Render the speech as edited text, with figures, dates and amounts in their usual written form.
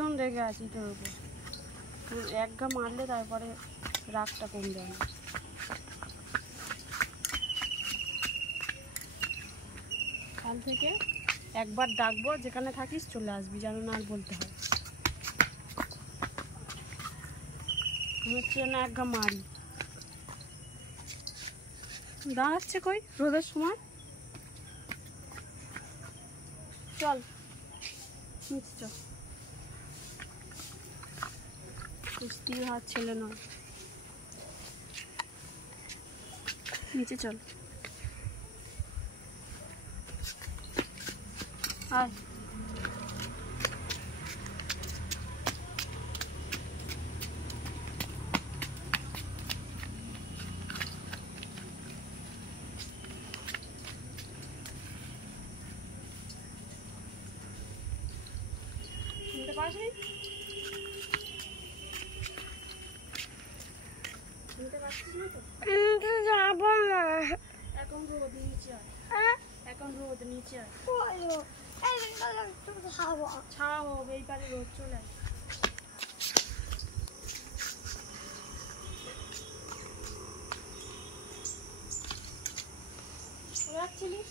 ভীষণ রেগে আছি তোর উপর। এক ঘা মারলে তারপরে রাগটা কমে যাবে। কাল থেকে একবার ডাকবো, যেখানে থাকিস চলে আসবি, যেন না আর বলতে হয়। হচ্ছে না এক ঘা মারি। দাঁড়াচ্ছে কই রোদের সময়? চল নিচে চল, কুস্তির হাত ছেলে নয়, নিচে চল আয়। শুনতে পাসনি? শুনতে পাচ্ছিস না তো? যাবো না, এখন রোদ নিচে আয়। এখন রোদ নিচে আয়, ছাওয়া হবে, এই পারে রোদ চলে আসে। যাচ্ছিলিস